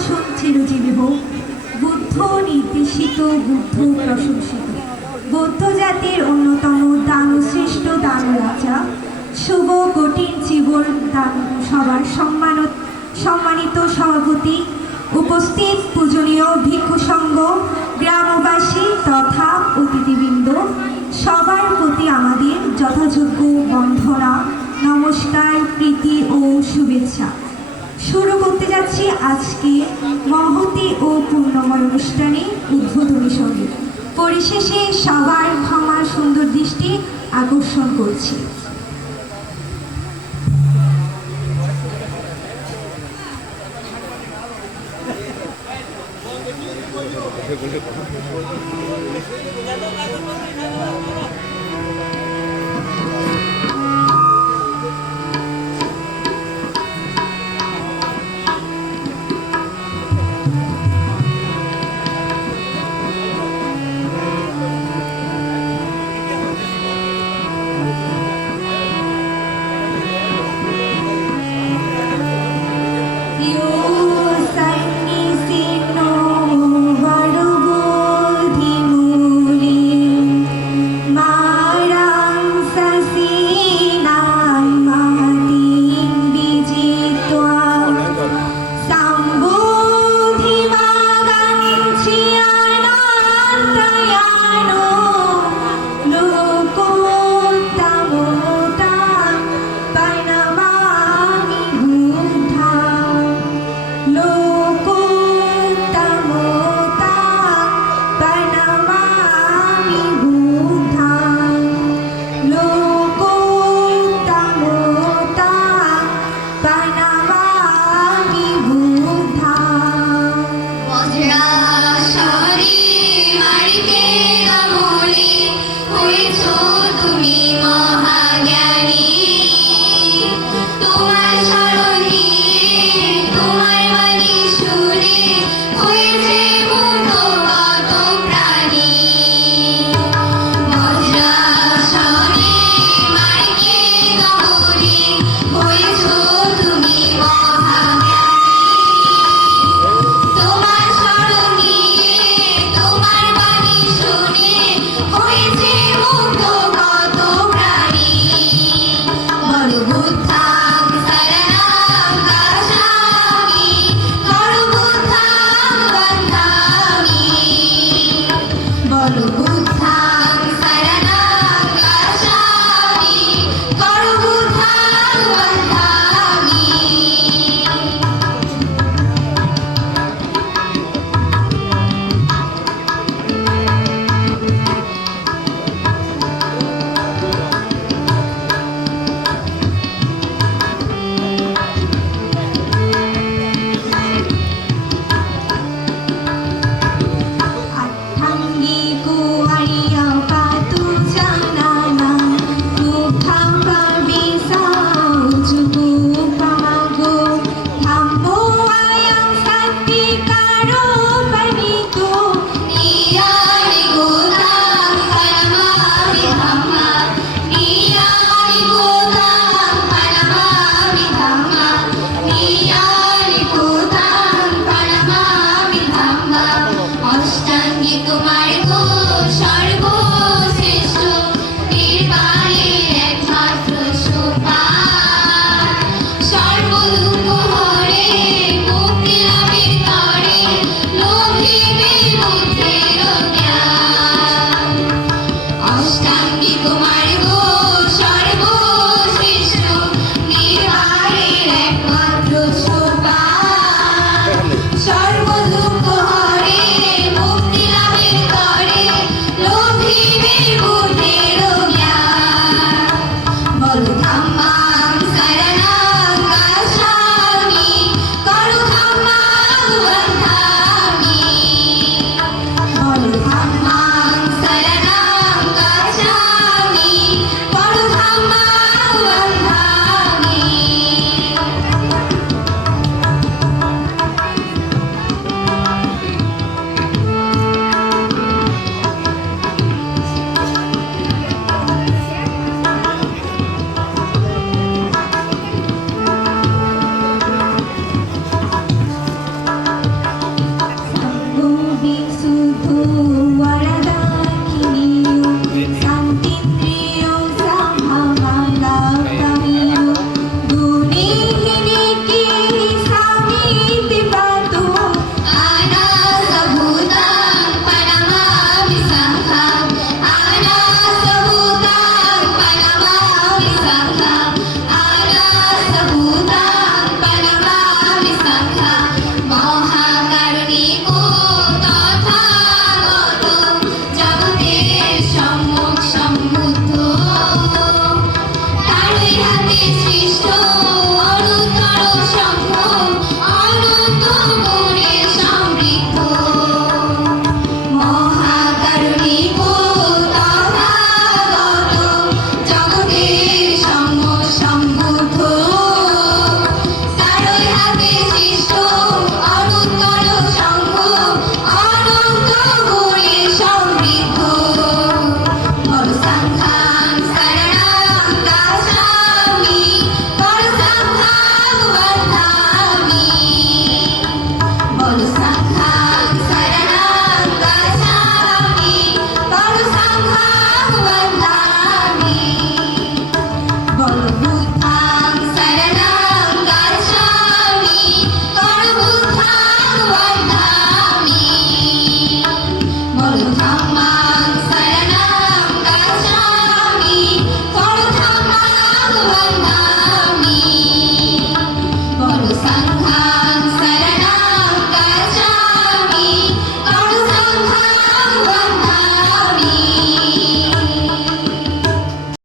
শাসন চিরজীবী হোক বুদ্ধ নির্দেশিত, বুদ্ধ প্রশংসিত। বৌদ্ধ জাতির অন্যতম দান শ্রেষ্ঠ দান রাজা শুভ কঠিন জীবন দান সবার সম্মান সম্মানিত সভাপতি, উপস্থিত পূজনীয় ভিক্ষু সংঘ, গ্রামবাসী তথা অতিথিবৃন্দ, সবার প্রতি আমাদের যথাযোগ্য বন্ধনা, নমস্কার, প্রীতি ও শুভেচ্ছা। শুরু করতে যাচ্ছি আজকে মহতি ও পূর্ণময় অনুষ্ঠানে উদ্বোধনী সংগীত। পরিশেষে সবার ক্ষমা সুন্দর দৃষ্টি আকর্ষণ করছি। প্রিয়